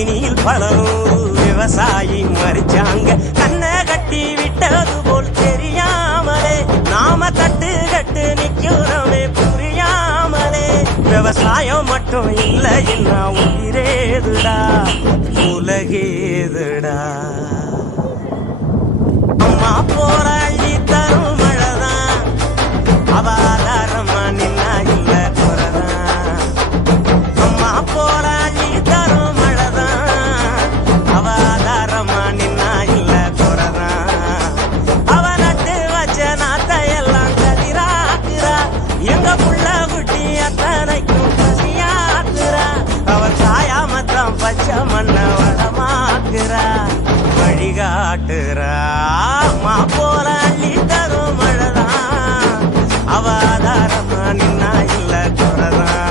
இனியில் பலரும் விவசாயி மறிச்சாங்க. கண்ணை கட்டி விட்டது போல் தெரியாமலே நாம தட்டு கட்டு நிக்கிறோமே புரியாமலே. விவசாயம் மட்டும் இல்லை என்ன உயிரேதுடா உலகேதுடா. அம்மா போற அள்ளி தரும் மழைதான் அவாதாரமா நின்னா இல்ல குறதான். அம்மா போற அள்ளி தரும் மழைதான் அவாதாரமா நின்னா இல்ல குறதான். அவ நட்டு வச்ச நாத்தை எல்லாம் கதிராக்குறா. எங்க புள்ள குட்டி அத்தனைக்கும் பசியாக்குறா. அவள் சாயாமத்தான் பச்சை மண்ண வளமாக்குறா வழிகாட்டுறா.